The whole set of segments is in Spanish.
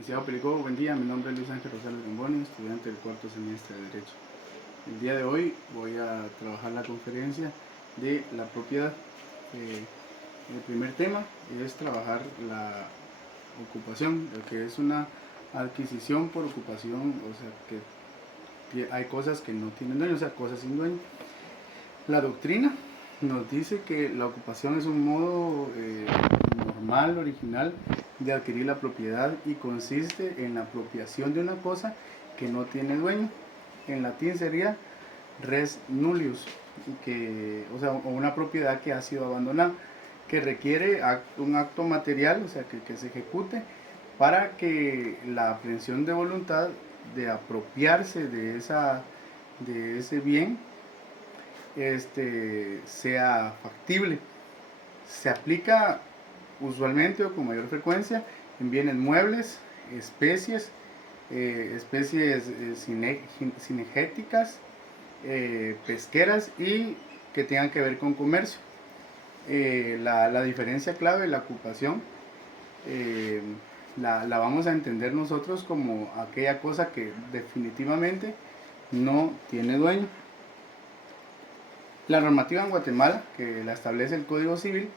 Licenciado Perico, buen día. Mi nombre es Luis Ángel Rosales Gamboni, estudiante del cuarto semestre de Derecho. El día de hoy voy a trabajar la conferencia de la propiedad. El primer tema es trabajar la ocupación, lo que es una adquisición por ocupación, o sea que hay cosas que no tienen dueño, o sea, cosas sin dueño. La doctrina nos dice que la ocupación es un modo normal, original, de adquirir la propiedad y consiste en la apropiación de una cosa que no tiene dueño. En latín sería res nullius, o una propiedad que ha sido abandonada, que requiere un acto material, o sea, que se ejecute para que la aprehensión de voluntad de apropiarse de ese bien sea factible. Se aplica usualmente o con mayor frecuencia en bienes muebles, especies, cinegéticas, pesqueras y que tengan que ver con comercio. La diferencia clave de la ocupación la vamos a entender nosotros como aquella cosa que definitivamente no tiene dueño. La normativa en Guatemala, que la establece el Código Civil,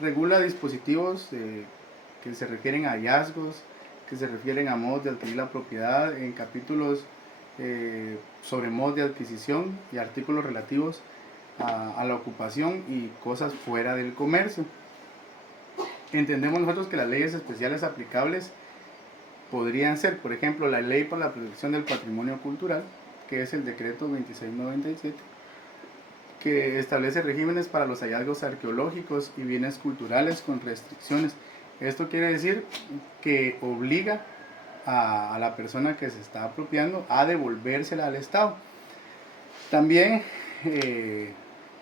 regula dispositivos que se refieren a hallazgos, que se refieren a modos de adquirir la propiedad, en capítulos sobre modos de adquisición y artículos relativos a la ocupación y cosas fuera del comercio. Entendemos nosotros que las leyes especiales aplicables podrían ser, por ejemplo, la Ley para la Protección del Patrimonio Cultural, que es el decreto 2697, que establece regímenes para los hallazgos arqueológicos y bienes culturales con restricciones. Esto quiere decir que obliga a la persona que se está apropiando a devolvérsela al Estado. También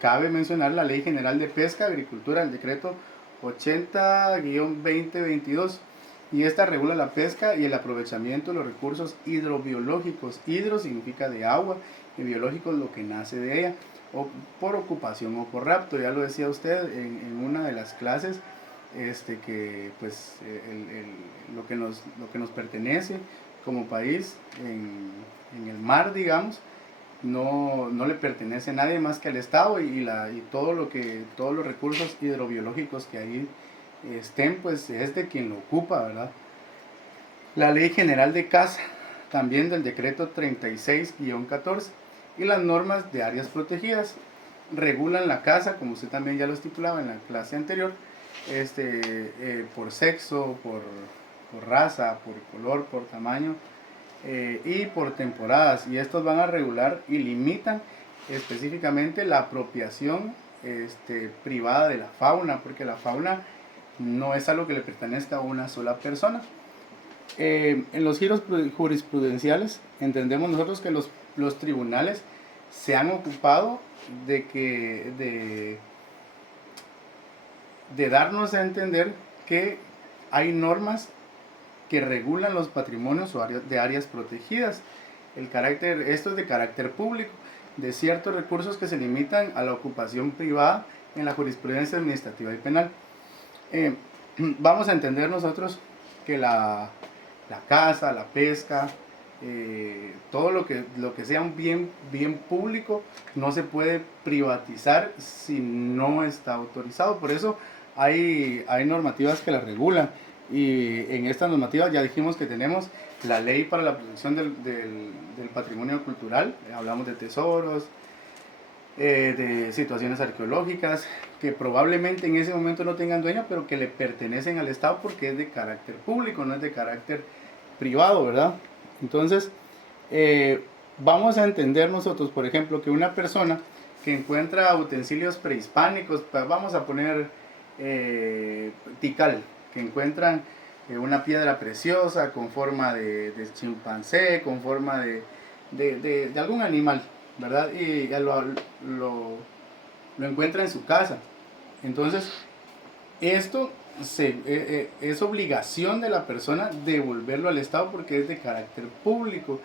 cabe mencionar la Ley General de Pesca, Agricultura, el decreto 80-2022, y esta regula la pesca y el aprovechamiento de los recursos hidrobiológicos. Hidro significa de agua y biológico lo que nace de ella, o por ocupación o por rapto. Ya lo decía usted en una de las clases, que pues lo que nos pertenece como país en el mar, digamos, no le pertenece a nadie más que al Estado, y todos los recursos hidrobiológicos que ahí estén, pues es de quien lo ocupa, ¿verdad? La Ley General de Caza, también del decreto 36-14, y las normas de áreas protegidas regulan la caza, como usted también ya lo estipulaba en la clase anterior, por sexo, por raza, por color, por tamaño, y por temporadas, y estos van a regular y limitan específicamente la apropiación privada de la fauna, porque la fauna no es algo que le pertenezca a una sola persona. En los giros jurisprudenciales entendemos nosotros que los tribunales se han ocupado de darnos a entender que hay normas que regulan los patrimonios o de áreas protegidas. Esto es de carácter público, de ciertos recursos que se limitan a la ocupación privada en la jurisprudencia administrativa y penal. Vamos a entender nosotros que la caza, la pesca, todo lo que sea un bien público no se puede privatizar si no está autorizado. Por eso hay normativas que la regulan, y en estas normativas ya dijimos que tenemos la Ley para la Protección del Patrimonio Cultural, hablamos de tesoros, de situaciones arqueológicas que probablemente en ese momento no tengan dueño, pero que le pertenecen al Estado porque es de carácter público, no es de carácter privado, ¿verdad? Entonces, vamos a entender nosotros, por ejemplo, que una persona que encuentra utensilios prehispánicos, pues vamos a poner Tikal, que encuentran una piedra preciosa con forma de chimpancé, con forma de algún animal, ¿verdad? Y lo encuentra en su casa. Entonces, esto es obligación de la persona devolverlo al Estado porque es de carácter público.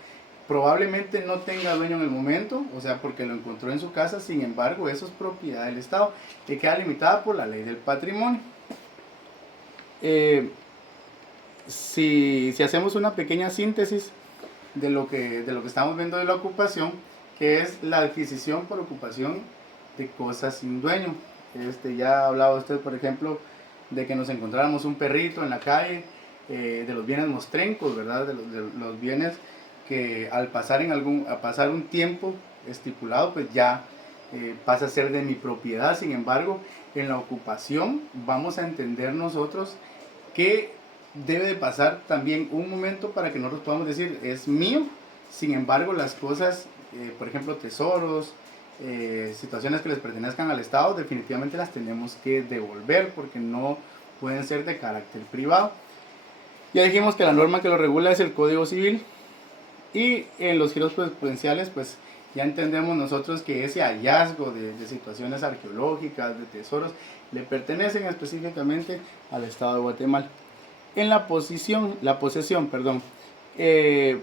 Probablemente no tenga dueño en el momento, o sea, porque lo encontró en su casa. Sin embargo, eso es propiedad del Estado, que queda limitada por la ley del patrimonio. si hacemos una pequeña síntesis de lo que estamos viendo de la ocupación, que es la adquisición por ocupación de cosas sin dueño. Ya ha hablado usted, por ejemplo, de que nos encontráramos un perrito en la calle, de los bienes mostrencos, ¿verdad? De los bienes que al pasar, a pasar un tiempo estipulado, pues ya pasa a ser de mi propiedad. Sin embargo, en la ocupación vamos a entender nosotros que debe de pasar también un momento para que nosotros podamos decir es mío. Sin embargo, las cosas, por ejemplo, tesoros, situaciones que les pertenezcan al Estado, definitivamente las tenemos que devolver porque no pueden ser de carácter privado. Ya dijimos que la norma que lo regula es el Código Civil, y en los giros jurisprudenciales pues ya entendemos nosotros que ese hallazgo de situaciones arqueológicas, de tesoros, le pertenecen específicamente al Estado de Guatemala. En la posesión,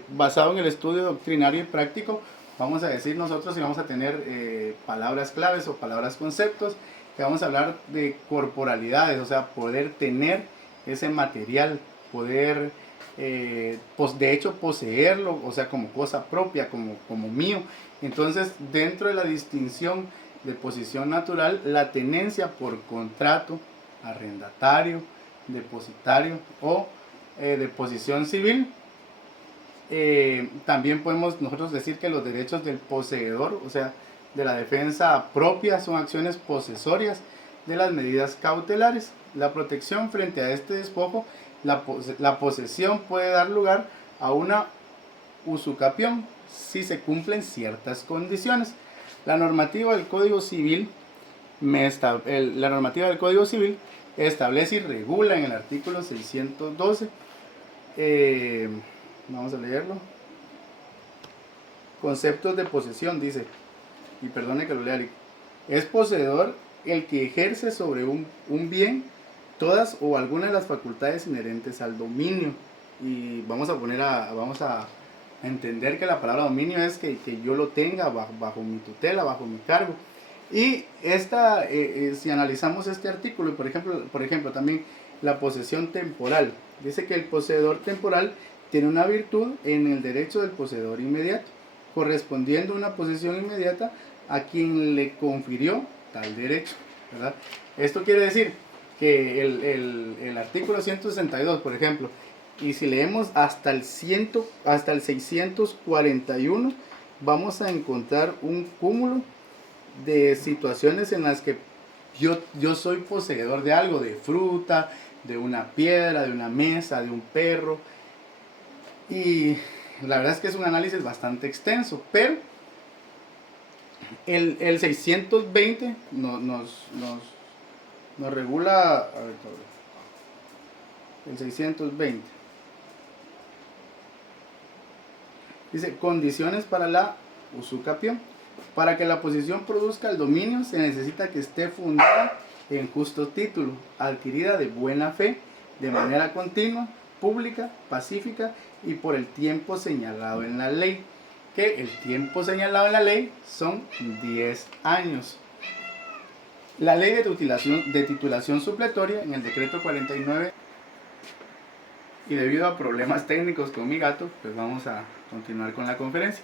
basado en el estudio doctrinario y práctico, vamos a decir nosotros y vamos a tener palabras claves o palabras conceptos, que vamos a hablar de corporalidades, o sea, poder tener ese material, poder de hecho poseerlo, o sea, como cosa propia, como mío. Entonces, dentro de la distinción de posición natural, la tenencia por contrato, arrendatario, depositario o de posición civil, también podemos nosotros decir que los derechos del poseedor, o sea, de la defensa propia, son acciones posesorias de las medidas cautelares. La protección frente a este despojo, la posesión puede dar lugar a una usucapión si se cumplen ciertas condiciones. La normativa del Código Civil establece y regula en el artículo 612, vamos a leerlo, conceptos de posesión, dice, y perdone que lo lea, es poseedor el que ejerce sobre un bien todas o algunas de las facultades inherentes al dominio. Y vamos a entender que la palabra dominio es que yo lo tenga bajo mi tutela, bajo mi cargo. Y si analizamos este artículo, por ejemplo, también la posesión temporal, dice que el poseedor temporal tiene una virtud en el derecho del poseedor inmediato, correspondiendo una posesión inmediata a quien le confirió tal derecho, ¿verdad? Esto quiere decir que el artículo 162, por ejemplo, y si leemos hasta el 641, vamos a encontrar un cúmulo de situaciones en las que yo soy poseedor de algo, de fruta, de una piedra, de una mesa, de un perro. Y la verdad es que es un análisis bastante extenso, pero el 620 nos regula, a ver, el 620 dice condiciones para la usucapión. Para que la posesión produzca el dominio se necesita que esté fundada en justo título, adquirida de buena fe, de manera continua, pública, pacífica y por el tiempo señalado en la ley, que el tiempo señalado en la ley son 10 años. La ley de titulación supletoria en el decreto 49, y debido a problemas técnicos con mi gato, pues vamos a continuar con la conferencia.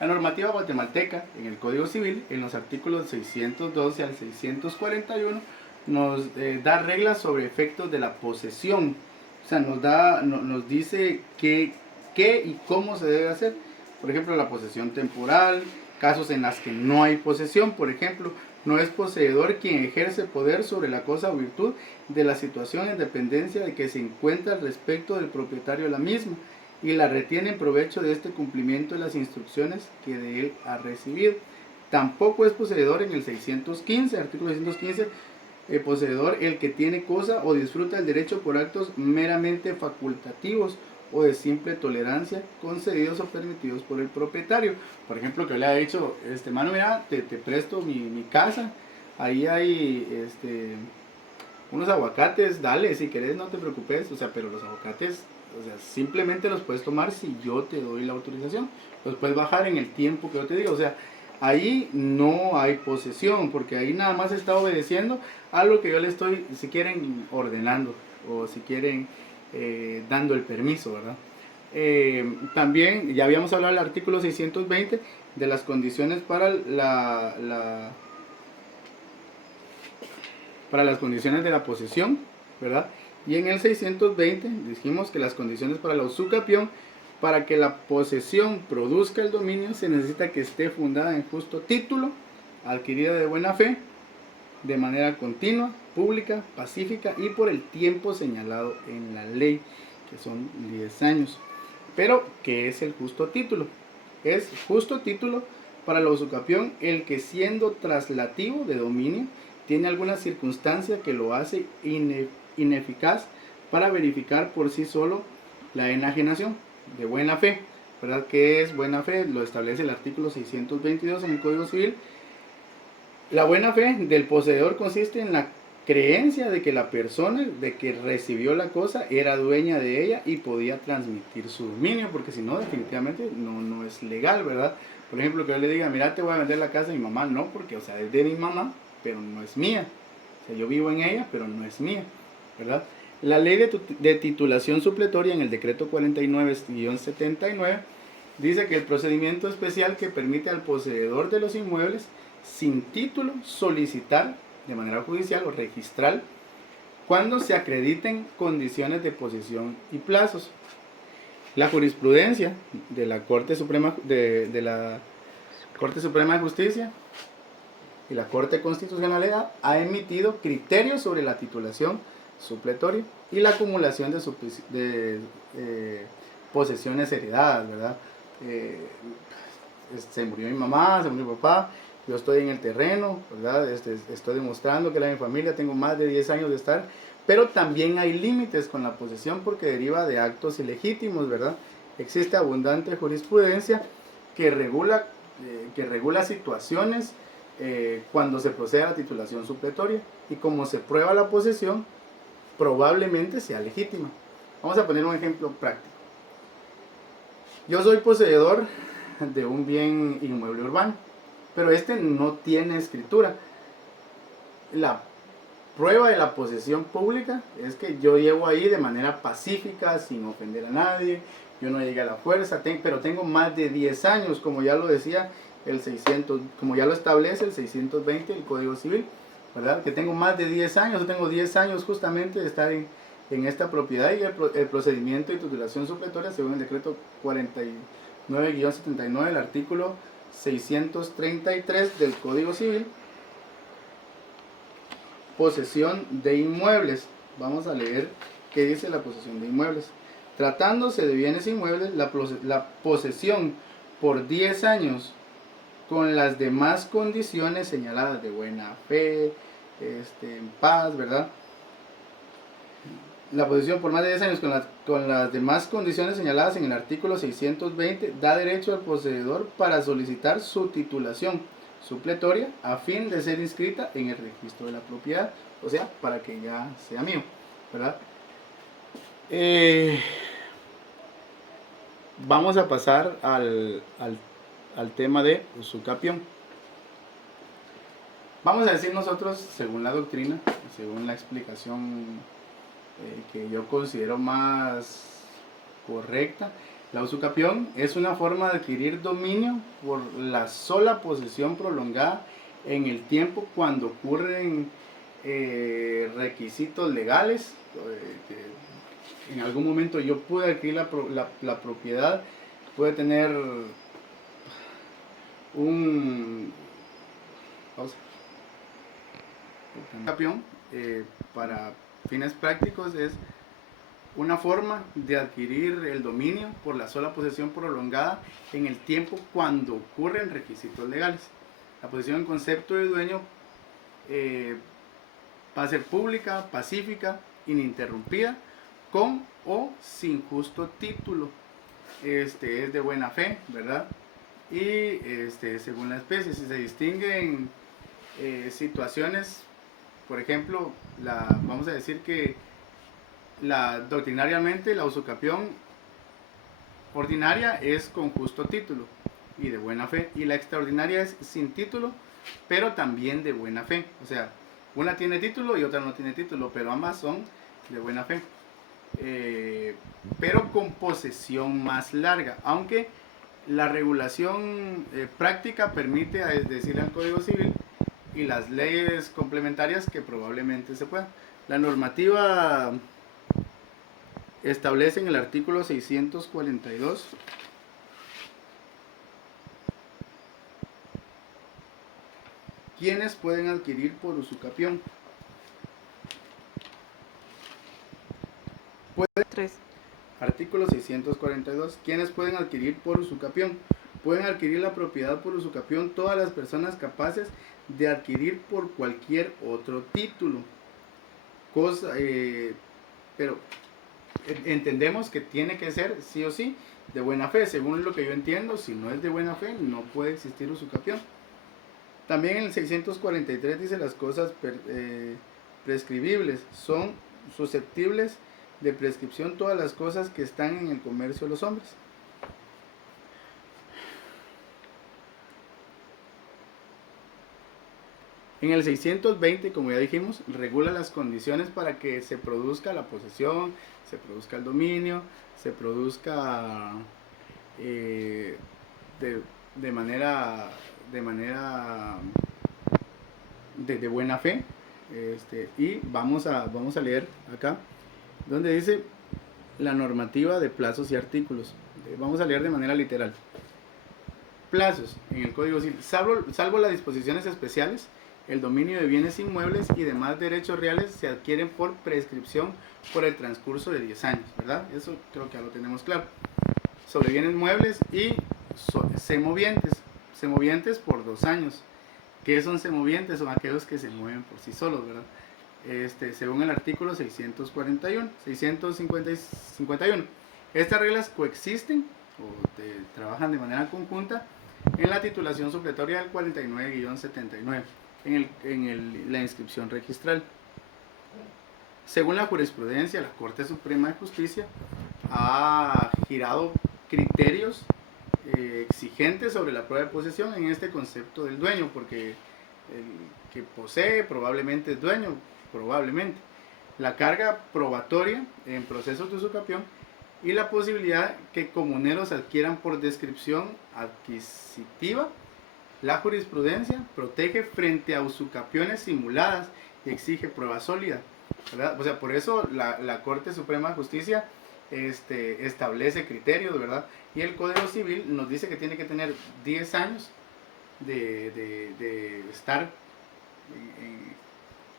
La normativa guatemalteca en el Código Civil, en los artículos 612 al 641, nos da reglas sobre efectos de la posesión. O sea, nos dice qué y cómo se debe hacer. Por ejemplo, la posesión temporal, casos en los que no hay posesión. Por ejemplo, no es poseedor quien ejerce poder sobre la cosa o virtud de la situación en dependencia de que se encuentra al respecto del propietario de la misma, y la retiene en provecho de este cumplimiento de las instrucciones que de él ha recibido. Tampoco es poseedor en el 615, artículo 615, poseedor el que tiene cosa o disfruta el derecho por actos meramente facultativos o de simple tolerancia concedidos o permitidos por el propietario. Por ejemplo, que le ha dicho, mano, mira, te presto mi casa, ahí hay unos aguacates, dale, si querés no te preocupes, o sea, pero los aguacates, o sea, simplemente los puedes tomar si yo te doy la autorización, los puedes bajar en el tiempo que yo te diga, o sea, ahí no hay posesión, porque ahí nada más está obedeciendo a lo que yo le estoy, si quieren, ordenando, o si quieren, dando el permiso, ¿verdad? También ya habíamos hablado del artículo 620 de las condiciones para para las condiciones de la posesión, ¿verdad? Y en el 620 dijimos que las condiciones para la usucapión, para que la posesión produzca el dominio, se necesita que esté fundada en justo título, adquirida de buena fe, de manera continua, pública, pacífica y por el tiempo señalado en la ley, que son 10 años. Pero, ¿qué es el justo título? Es justo título para la usucapión el que, siendo traslativo de dominio, tiene alguna circunstancia que lo hace ineficaz para verificar por sí solo la enajenación de buena fe. ¿Verdad? ¿Qué es buena fe? Lo establece el artículo 622 en el Código Civil. La buena fe del poseedor consiste en la creencia de que la persona de que recibió la cosa era dueña de ella y podía transmitir su dominio, porque si no, definitivamente no es legal, ¿verdad? Por ejemplo, que yo le diga, mira, te voy a vender la casa de mi mamá, no, porque, o sea, es de mi mamá, pero no es mía. O sea, yo vivo en ella, pero no es mía, ¿verdad? La ley de titulación supletoria en el decreto 49-79 dice que el procedimiento especial que permite al poseedor de los inmuebles sin título solicitar de manera judicial o registral cuando se acrediten condiciones de posesión y plazos. La jurisprudencia de la Corte Suprema de la Corte Suprema de Justicia y la Corte Constitucional ha emitido criterios sobre la titulación supletoria y la acumulación de posesiones heredadas, ¿verdad? Se murió mi mamá, se murió mi papá, yo estoy en el terreno, ¿verdad? Estoy demostrando que era mi familia, tengo más de 10 años de estar, pero también hay límites con la posesión porque deriva de actos ilegítimos, ¿verdad? Existe abundante jurisprudencia que regula situaciones cuando se procede a la titulación supletoria y como se prueba la posesión, probablemente sea legítima. Vamos a poner un ejemplo práctico. Yo soy poseedor de un bien inmueble urbano, pero este no tiene escritura. La prueba de la posesión pública es que yo llevo ahí de manera pacífica, sin ofender a nadie, yo no llegué a la fuerza, pero tengo más de 10 años, como ya lo decía como ya lo establece el 620 del Código Civil, ¿verdad? Que tengo más de 10 años, yo tengo 10 años justamente de estar en esta propiedad y el procedimiento de titulación supletoria según el decreto 49-79, el artículo 633 del Código Civil, posesión de inmuebles. Vamos a leer qué dice la posesión de inmuebles. Tratándose de bienes inmuebles, la posesión por 10 años con las demás condiciones señaladas de buena fe, en paz, ¿verdad? La posesión por más de 10 años con las demás condiciones señaladas en el artículo 620 da derecho al poseedor para solicitar su titulación supletoria a fin de ser inscrita en el registro de la propiedad, o sea, para que ya sea mío, ¿verdad? Vamos a pasar al tema de usucapión. Vamos a decir nosotros, según la doctrina, según la explicación que yo considero más correcta, la usucapión es una forma de adquirir dominio por la sola posesión prolongada en el tiempo cuando ocurren requisitos legales. En algún momento yo pude adquirir la propiedad, puede tener un usucapión para fines prácticos es una forma de adquirir el dominio por la sola posesión prolongada en el tiempo cuando ocurren requisitos legales. La posesión en concepto de dueño va a ser pública, pacífica, ininterrumpida, con o sin justo título. Es de buena fe, ¿verdad? Y según la especie, si se distinguen situaciones, por ejemplo, vamos a decir que doctrinariamente la usucapión ordinaria es con justo título y de buena fe, y la extraordinaria es sin título, pero también de buena fe. O sea, una tiene título y otra no tiene título, pero ambas son de buena fe. pero con posesión más larga, aunque la regulación práctica permite decirle al Código Civil y las leyes complementarias que probablemente se puedan. La normativa establece en el artículo 642 quienes pueden adquirir por usucapión. Artículo 642. ¿Quiénes pueden adquirir por usucapión? Pueden adquirir la propiedad por usucapión todas las personas capaces de adquirir por cualquier otro título. Pero entendemos que tiene que ser sí o sí de buena fe. Según lo que yo entiendo, si no es de buena fe, no puede existir usucapión. También en el 643 dice las cosas prescribibles son susceptibles de prescripción todas las cosas que están en el comercio de los hombres. En el 620, como ya dijimos, regula las condiciones para que se produzca la posesión, se produzca el dominio, se produzca de manera de buena fe. Y vamos a leer acá donde dice la normativa de plazos y artículos. Vamos a leer de manera literal. Plazos en el Código Civil, salvo las disposiciones especiales, el dominio de bienes inmuebles y demás derechos reales se adquieren por prescripción por el transcurso de 10 años, ¿verdad? Eso creo que ya lo tenemos claro. Sobre bienes muebles y semovientes por 2 años. ¿Qué son semovientes? Son aquellos que se mueven por sí solos, ¿verdad? Según el artículo 651. Estas reglas coexisten o trabajan de manera conjunta en la titulación supletoria del 49-79, en la inscripción registral. Según la jurisprudencia, la Corte Suprema de Justicia ha girado criterios exigentes sobre la prueba de posesión en este concepto del dueño, porque el que posee probablemente es dueño, probablemente. La carga probatoria en procesos de usucapión y la posibilidad que comuneros adquieran por descripción adquisitiva. La jurisprudencia protege frente a usucapiones simuladas y exige prueba sólida, ¿verdad? O sea, por eso la Corte Suprema de Justicia establece criterios, ¿verdad? Y el Código Civil nos dice que tiene que tener 10 años de estar,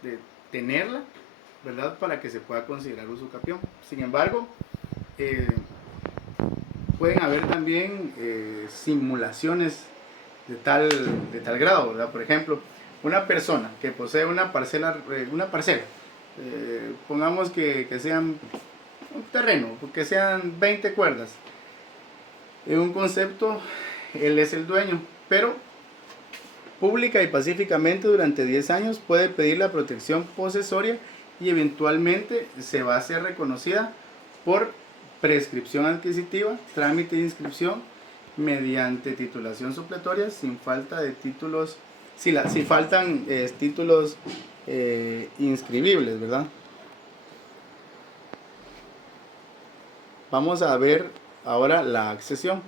de tenerla, ¿verdad? Para que se pueda considerar usucapión. Sin embargo, pueden haber también simulaciones de tal grado, ¿verdad? Por ejemplo, una persona que posee una parcela, pongamos que sean un terreno, que sean 20 cuerdas. En un concepto, él es el dueño, pero pública y pacíficamente durante 10 años puede pedir la protección posesoria y eventualmente se va a ser reconocida por prescripción adquisitiva, trámite de inscripción mediante titulación supletoria sin falta de títulos, si faltan títulos inscribibles, ¿verdad? Vamos a ver ahora la accesión.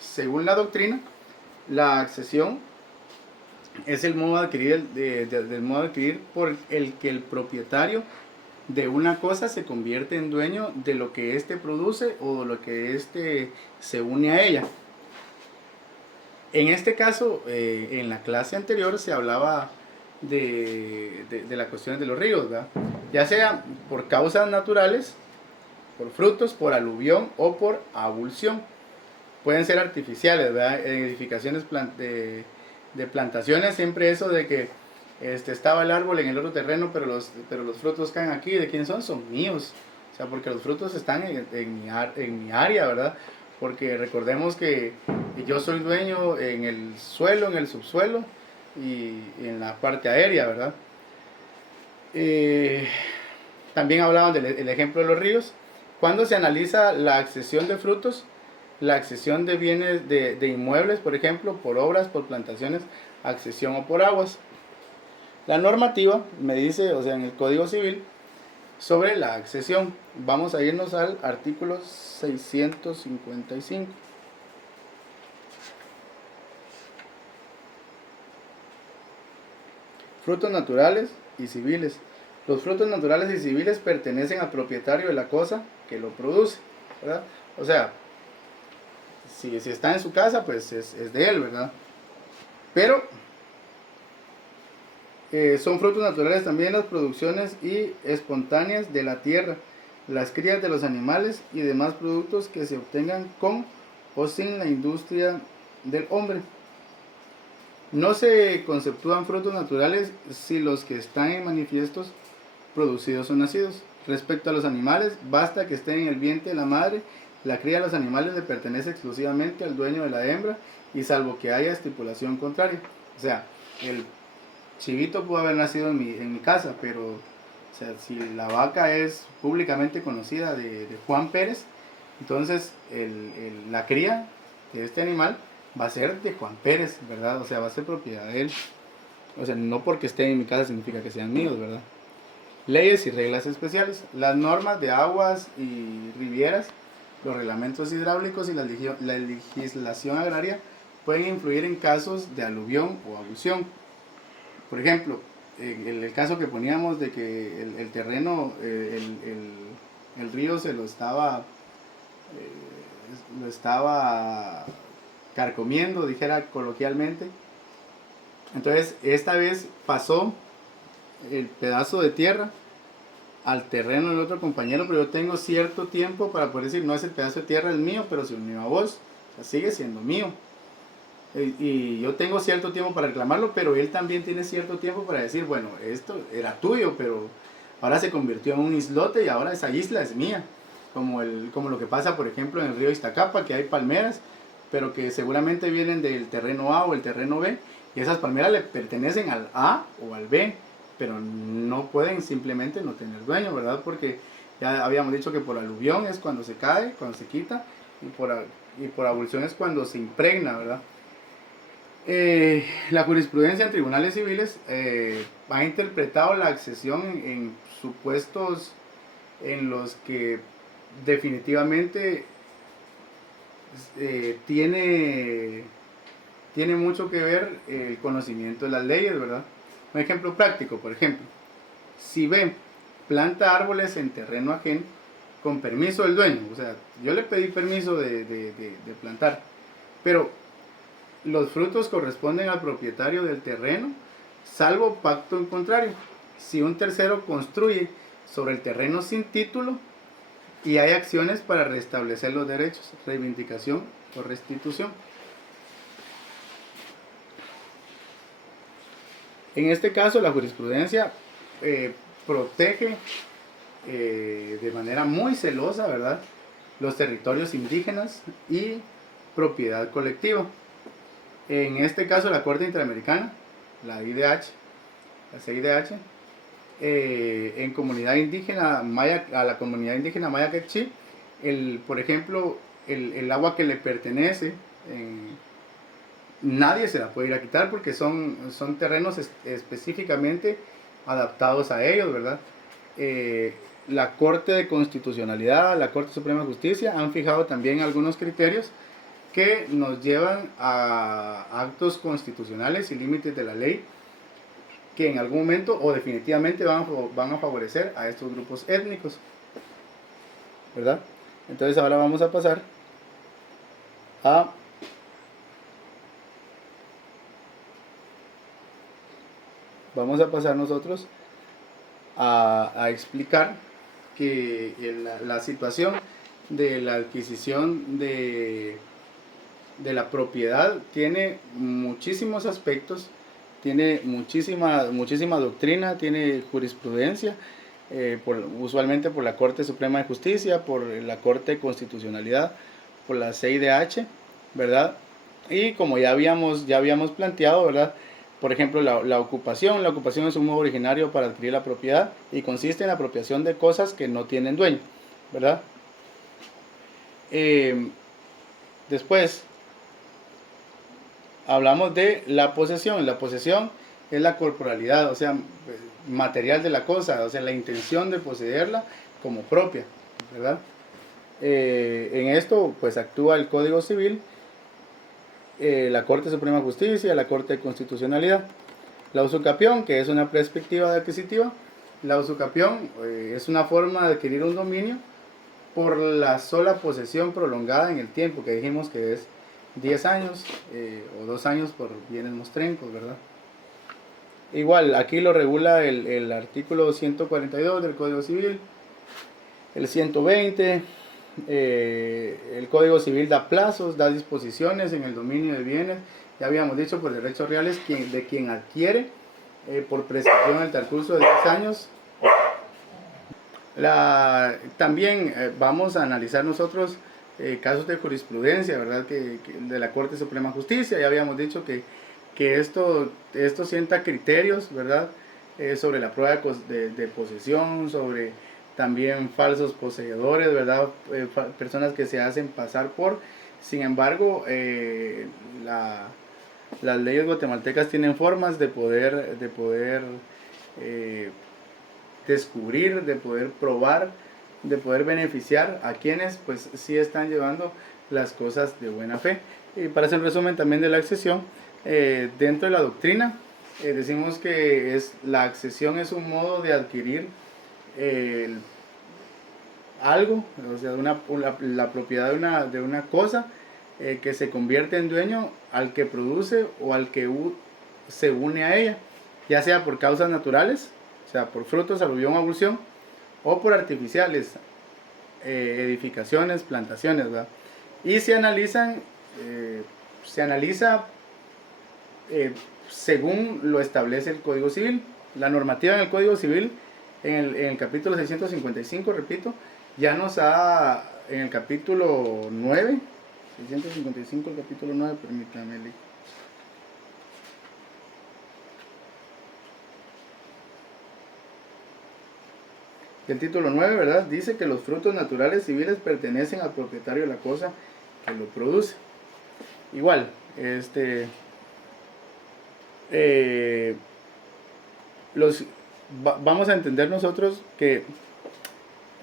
Según la doctrina, la accesión es el modo de adquirir, del modo de adquirir por el que el propietario de una cosa se convierte en dueño de lo que éste produce o de lo que éste se une a ella. En este caso, en la clase anterior se hablaba de las cuestiones de los ríos, ¿verdad? Ya sea por causas naturales, por frutos, por aluvión o por abulsión. Pueden ser artificiales, ¿verdad? En edificaciones de plantaciones, siempre eso de que estaba el árbol en el otro terreno, pero los frutos caen aquí. ¿De quién son? Son míos. O sea, porque los frutos están en mi área, ¿verdad? Porque recordemos que yo soy dueño en el suelo, en el subsuelo y en la parte aérea, ¿verdad? También hablaban del ejemplo de los ríos. Cuando se analiza la accesión de frutos, la accesión de bienes de inmuebles, por ejemplo, por obras, por plantaciones, accesión o por aguas. La normativa me dice, o sea, en el Código Civil, sobre la accesión. Vamos a irnos al artículo 655. Frutos naturales y civiles. Los frutos naturales y civiles pertenecen al propietario de la cosa que lo produce, ¿verdad? O sea, si está en su casa, pues es de él, ¿verdad? Pero son frutos naturales también las producciones y espontáneas de la tierra, las crías de los animales y demás productos que se obtengan con o sin la industria del hombre. No se conceptúan frutos naturales si los que están en manifiestos producidos o nacidos. Respecto a los animales, basta que estén en el vientre de la madre. La cría de los animales le pertenece exclusivamente al dueño de la hembra y salvo que haya estipulación contraria. O sea, el chivito pudo haber nacido en mi casa, pero o sea, si la vaca es públicamente conocida de Juan Pérez, entonces la cría de este animal va a ser de Juan Pérez, ¿verdad? O sea, va a ser propiedad de él. O sea, no porque estén en mi casa significa que sean míos, ¿verdad? Leyes y reglas especiales. Las normas de aguas y rivieras, los reglamentos hidráulicos y la legislación agraria pueden influir en casos de aluvión o abusión. Por ejemplo, el caso que poníamos de que el terreno, el río se lo estaba carcomiendo, dijera coloquialmente. Entonces, esta vez pasó el pedazo de tierra al terreno del otro compañero, pero yo tengo cierto tiempo para poder decir, no, es el pedazo de tierra es mío, pero se unió a vos, o sea, sigue siendo mío. Y yo tengo cierto tiempo para reclamarlo, pero él también tiene cierto tiempo para decir, bueno, esto era tuyo, pero ahora se convirtió en un islote y ahora esa isla es mía. Como lo que pasa, por ejemplo, en el río Iztacapa, que hay palmeras, pero que seguramente vienen del terreno A o el terreno B, y esas palmeras le pertenecen al A o al B, pero no pueden simplemente no tener dueño, ¿verdad? Porque ya habíamos dicho que por aluvión es cuando se cae, cuando se quita, y por abolición es cuando se impregna, ¿verdad? La jurisprudencia en tribunales civiles ha interpretado la accesión en supuestos en los que definitivamente tiene mucho que ver el conocimiento de las leyes, ¿verdad? Un ejemplo práctico, por ejemplo, si B planta árboles en terreno ajeno con permiso del dueño, o sea, yo le pedí permiso de plantar, pero los frutos corresponden al propietario del terreno, salvo pacto en contrario. Si un tercero construye sobre el terreno sin título y hay acciones para restablecer los derechos, reivindicación o restitución. En este caso, la jurisprudencia protege de manera muy celosa, ¿verdad?, los territorios indígenas y propiedad colectiva. En este caso, la Corte Interamericana, la CIDH, en comunidad indígena maya, a la comunidad indígena maya quechí, por ejemplo, el agua que le pertenece, nadie se la puede ir a quitar porque son terrenos específicamente adaptados a ellos, ¿verdad? La Corte de Constitucionalidad, la Corte Suprema de Justicia han fijado también algunos criterios que nos llevan a actos constitucionales y límites de la ley que en algún momento o definitivamente van a favorecer a estos grupos étnicos, ¿verdad? Entonces ahora vamos a pasar a nosotros a explicar que la situación de la adquisición de la propiedad tiene muchísimos aspectos, tiene muchísima doctrina, tiene jurisprudencia, usualmente por la Corte Suprema de Justicia, por la Corte de Constitucionalidad, por la CIDH, ¿verdad? Y como ya habíamos planteado, ¿verdad? Por ejemplo, la ocupación es un modo originario para adquirir la propiedad y consiste en la apropiación de cosas que no tienen dueño, ¿verdad? Después hablamos de la posesión. La posesión es la corporalidad, o sea, material de la cosa, o sea, la intención de poseerla como propia, ¿verdad? En esto, pues actúa el Código Civil, la Corte Suprema de Justicia, la Corte de Constitucionalidad. La usucapión, que es una perspectiva adquisitiva, la usucapión es una forma de adquirir un dominio por la sola posesión prolongada en el tiempo, que dijimos que es 10 años o 2 años por bienes mostrencos, ¿verdad? Igual, aquí lo regula el artículo 142 del Código Civil, el 120, el Código Civil da plazos, da disposiciones en el dominio de bienes, ya habíamos dicho por derechos reales, de quien adquiere por prescripción en el transcurso de 10 años. También vamos a analizar nosotros casos de jurisprudencia, ¿verdad? Que de la Corte Suprema de Justicia, ya habíamos dicho que esto sienta criterios, ¿verdad? Sobre la prueba de posesión, sobre también falsos poseedores, ¿verdad? Personas que se hacen pasar por. Sin embargo, las leyes guatemaltecas tienen formas de poder descubrir, de poder probar, de poder beneficiar a quienes pues sí están llevando las cosas de buena fe. Y para hacer un resumen también de la accesión, dentro de la doctrina decimos que la accesión es un modo de adquirir algo, o sea, la propiedad de una cosa que se convierte en dueño al que produce o al que se une a ella, ya sea por causas naturales, o sea, por frutos, aluvión o abulsión, o por artificiales, edificaciones, plantaciones, ¿verdad? Y se analiza según lo establece el Código Civil. La normativa en el Código Civil, en el capítulo 655, repito, ya nos ha, en el capítulo 9, 655, el capítulo 9, permítame. El título 9, ¿verdad? Dice que los frutos naturales civiles pertenecen al propietario de la cosa que lo produce. Igual, vamos a entender nosotros que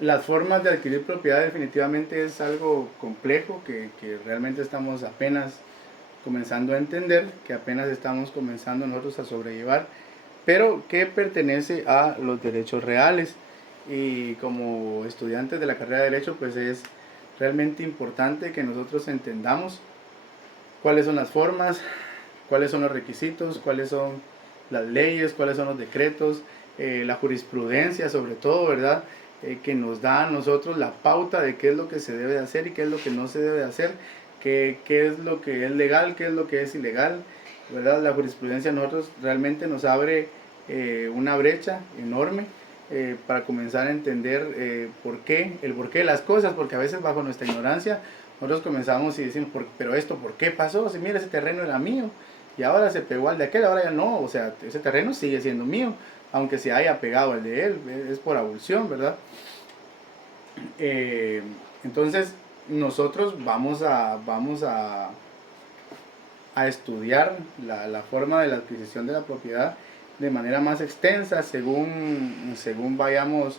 las formas de adquirir propiedad definitivamente es algo complejo que realmente estamos apenas comenzando a entender, que apenas estamos comenzando nosotros a sobrellevar, pero que pertenece a los derechos reales. Y como estudiantes de la carrera de Derecho, pues es realmente importante que nosotros entendamos cuáles son las formas, cuáles son los requisitos, cuáles son las leyes, cuáles son los decretos, la jurisprudencia sobre todo, ¿verdad? Que nos da a nosotros la pauta de qué es lo que se debe hacer y qué es lo que no se debe hacer, qué es lo que es legal, qué es lo que es ilegal, ¿verdad? La jurisprudencia a nosotros realmente nos abre una brecha enorme para comenzar a entender el porqué de las cosas, porque a veces bajo nuestra ignorancia nosotros comenzamos y decimos, pero esto, ¿por qué pasó? Si mira, ese terreno era mío y ahora se pegó al de aquel, ahora ya no, o sea, ese terreno sigue siendo mío, aunque se haya pegado al de él, es por abulsión, ¿verdad? Entonces, nosotros vamos a estudiar la forma de la adquisición de la propiedad de manera más extensa según vayamos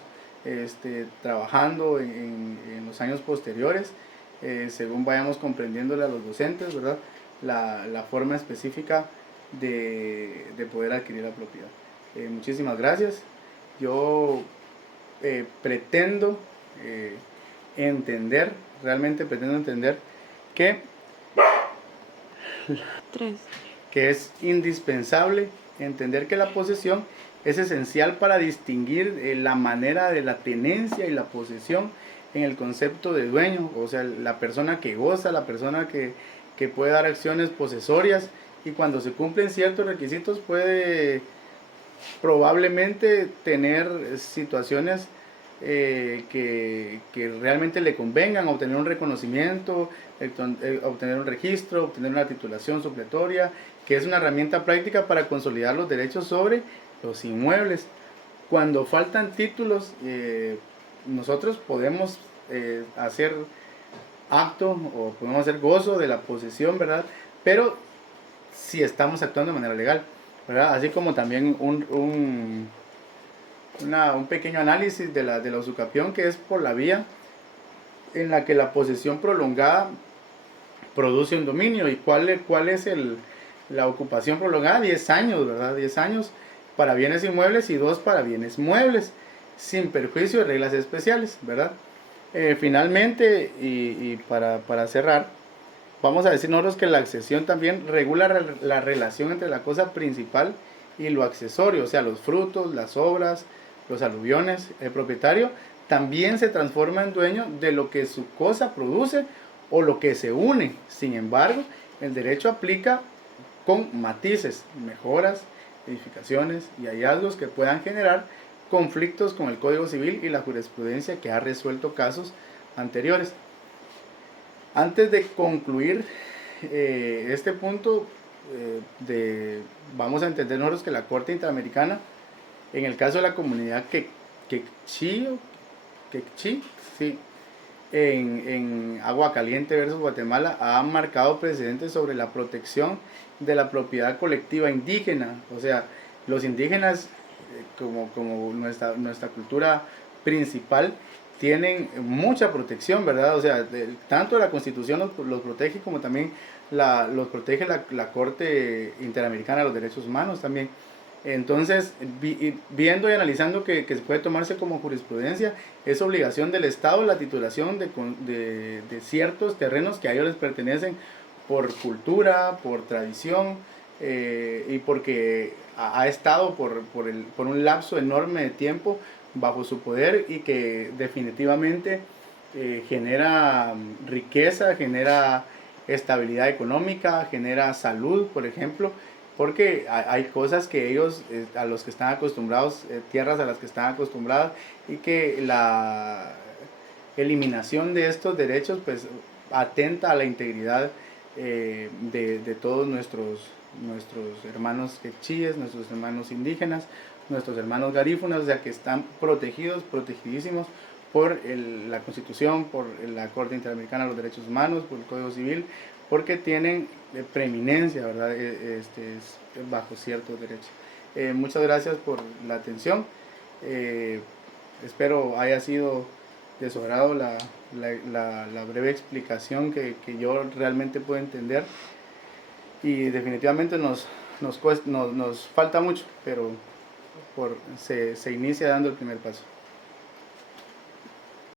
trabajando en los años posteriores, según vayamos comprendiéndole a los docentes, ¿verdad? La forma específica de poder adquirir la propiedad. Muchísimas gracias. Yo pretendo realmente pretendo entender que es indispensable entender que la posesión es esencial para distinguir la manera de la tenencia y la posesión en el concepto de dueño, o sea, la persona que goza, la persona que puede dar acciones posesorias, y cuando se cumplen ciertos requisitos puede probablemente tener situaciones que realmente le convengan, obtener un reconocimiento, obtener un registro, obtener una titulación supletoria, que es una herramienta práctica para consolidar los derechos sobre los inmuebles. Cuando faltan títulos, nosotros podemos hacer acto o podemos hacer gozo de la posesión, ¿verdad? Pero si estamos actuando de manera legal. ¿verdad? Así como también un pequeño análisis de la usucapión, que es por la vía en la que la posesión prolongada produce un dominio. ¿Y cuál es la ocupación prolongada? 10 años, ¿verdad? 10 años para bienes inmuebles y 2 para bienes muebles, sin perjuicio de reglas especiales, ¿verdad? Finalmente, y para cerrar, vamos a decir nosotros que la accesión también regula la relación entre la cosa principal y lo accesorio, o sea, los frutos, las obras, los aluviones. El propietario también se transforma en dueño de lo que su cosa produce o lo que se une. Sin embargo, el derecho aplica con matices, mejoras, edificaciones y hallazgos que puedan generar conflictos con el Código Civil y la jurisprudencia que ha resuelto casos anteriores. Antes de concluir este punto, vamos a entender nosotros que la Corte Interamericana, en el caso de la comunidad Quechí, sí, en Agua Caliente versus Guatemala, ha marcado precedentes sobre la protección de la propiedad colectiva indígena. O sea, los indígenas, como nuestra cultura principal, tienen mucha protección, ¿verdad? O sea, tanto la Constitución los protege como también los protege la Corte Interamericana de los Derechos Humanos también. Entonces, viendo y analizando que se puede tomarse como jurisprudencia, es obligación del Estado la titulación de ciertos terrenos que a ellos les pertenecen por cultura, por tradición, y porque ha estado por un lapso enorme de tiempo bajo su poder y que definitivamente genera riqueza, genera estabilidad económica, genera salud, por ejemplo, porque hay cosas que ellos, a los que están acostumbrados, tierras a las que están acostumbradas, y que la eliminación de estos derechos pues atenta a la integridad de todos nuestros hermanos quechíes, nuestros hermanos indígenas, nuestros hermanos garífunas, o sea que están protegidos, protegidísimos por la Constitución, por la Corte Interamericana de los Derechos Humanos, por el Código Civil, porque tienen preeminencia, ¿verdad? Bajo ciertos derechos. Muchas gracias por la atención. Espero haya sido de su agrado la breve explicación que yo realmente puedo entender, y definitivamente nos falta mucho, pero se inicia dando el primer paso.